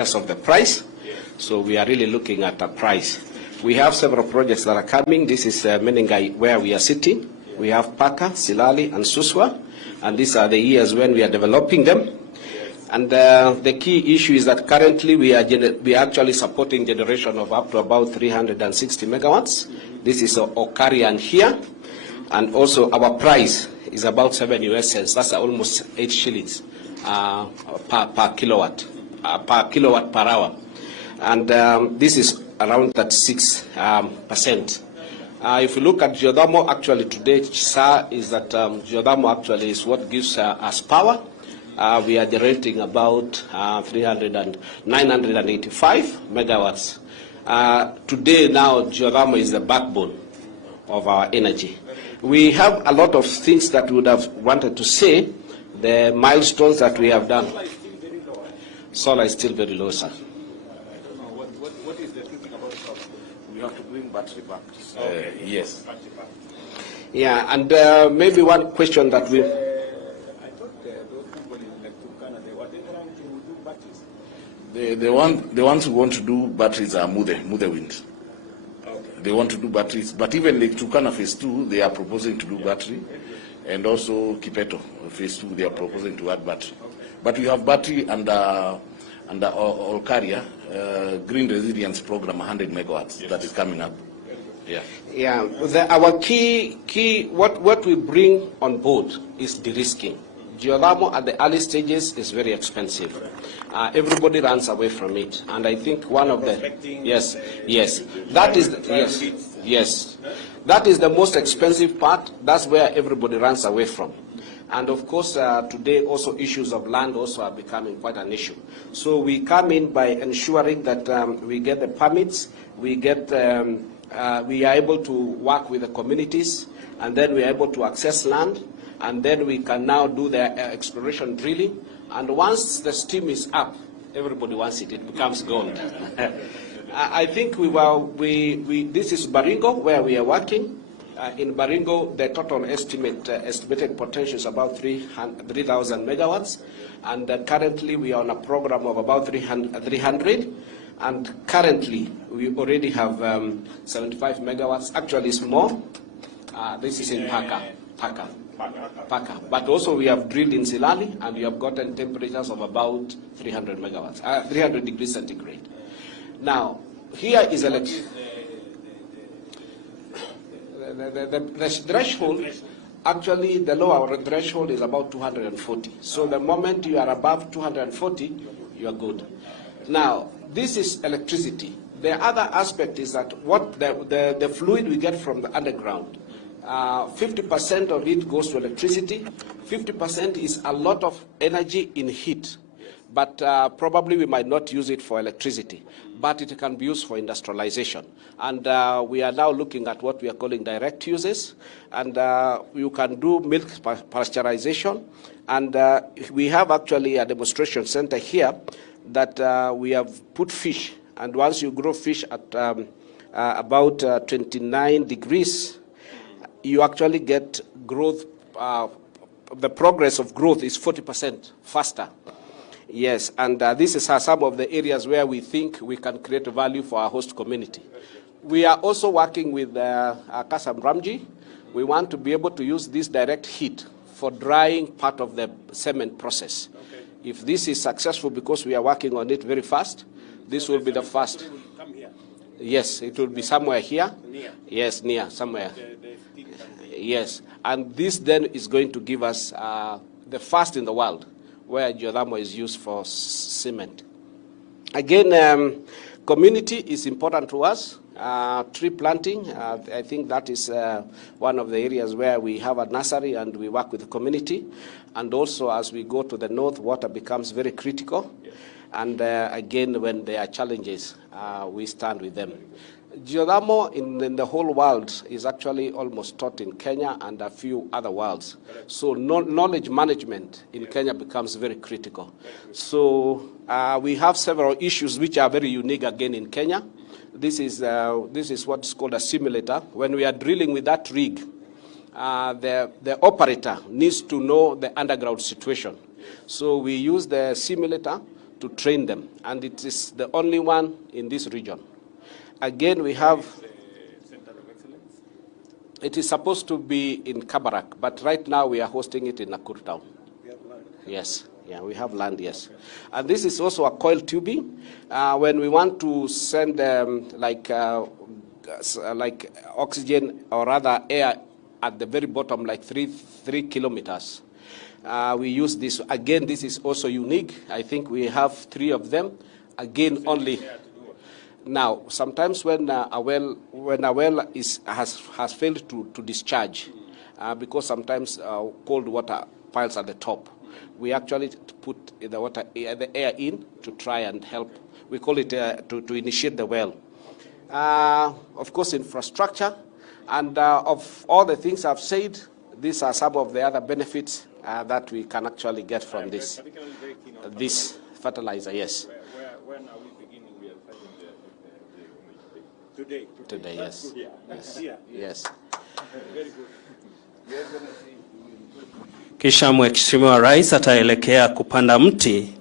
of the price. So we are really looking at the price. We have several projects that are coming. This is Menengai, where we are sitting. We have Paka, Silali, and Suswa, and these are the years when we are developing them. And the key issue is that currently we are actually supporting generation of up to about 360 megawatts. This is Okarian here, and also our price is about 7 US cents. That's almost 8 shillings per kilowatt per hour, and this is around 36%. If you look at geothermal, actually today, SAR is that geothermal actually is what gives us power. We are generating about 985 megawatts. Today now, geothermal is the backbone of our energy. We have a lot of things that we would have wanted to say, the milestones that we have done. Solar is still very low, sir. What is the thinking about solar? We have to bring battery back. Yes. Yeah, and maybe one question that we... I thought those people in Turkana, they were trying to do batteries. The ones who want to do batteries are Mude Wind. Okay. They want to do batteries, but even the Turkana phase 2, they are proposing to do battery, and also Kipeto phase 2, they are proposing to add battery. Okay. But we have battery under Olkaria, Green Resilience Program, 100 megawatts, that is coming up. Yeah. Yeah. Our key what we bring on board is de-risking. Geothermal at the early stages is very expensive. Everybody runs away from it, and I think one of the yes, that is that is the most expensive part. That's where everybody runs away from. And of course, today also issues of land also are becoming quite an issue. So we come in by ensuring that we get the permits, we are able to work with the communities, and then we are able to access land, and then we can now do the exploration drilling. And once the steam is up, everybody wants it. It becomes gold. I think this is Baringo, where we are working. In Baringo, the total estimated potential is about 3,000 megawatts, and currently we are on a program of about 300, and currently we already have 75 megawatts. Actually, it's more. This is in Paka. But also we have drilled in Silali, and we have gotten temperatures of about 300 megawatts, 300 degrees centigrade. Now, here is the threshold. Actually, the lower threshold is about 240. So the moment you are above 240, you are good. Now, this is electricity. The other aspect is that what the fluid we get from the underground, 50% of it goes to electricity. 50% is a lot of energy in heat, but probably we might not use it for electricity, but it can be used for industrialization. And we are now looking at what we are calling direct uses, and you can do milk pasteurization, and we have actually a demonstration center here that we have put fish, and once you grow fish at about 29 degrees, you actually get growth. The progress of growth is 40% faster. Yes, and this is some of the areas where we think we can create value for our host community. We are also working with Kasam Ramji. We want to be able to use this direct heat for drying part of the cement process. Okay. If this is successful, because we are working on it very fast, this will be the first. Come here. Yes, it will be somewhere here. Near. Yes, near, somewhere. Yes, and this then is going to give us the first in the world where geothermal is used for cement. Again, community is important to us. Tree planting, I think that is one of the areas where we have a nursery and we work with the community. And also as we go to the north, water becomes very critical. Yes. And again, when there are challenges, we stand with them. Geothermal in the whole world is actually almost taught in Kenya and a few other worlds. So knowledge management in Kenya becomes very critical. So we have several issues which are very unique again in Kenya. This is what's called a simulator. When we are drilling with that rig, the operator needs to know the underground situation. So we use the simulator to train them, and it is the only one in this region. Again, we have. Center of Excellence? It is supposed to be in Kabarak, but right now we are hosting it in Nakuru town. We have land. Yes, yeah, we have land, yes. And this is also a coil tubing. When we want to send like oxygen or rather air at the very bottom, like 3 kilometers, we use this. Again, this is also unique. I think we have 3 of them. Again, only. Now, sometimes when a well has failed to discharge, because sometimes cold water piles at the top, we actually put the air in to try and help. We call it to initiate the well. Of course, infrastructure, and of all the things I've said, these are some of the other benefits that we can actually get from this fertilizer. Yes. When are we beginning? We are starting Today, yes. Yes. Very good. Kisha Mheshimiwa Rais ataelekea kupanda mti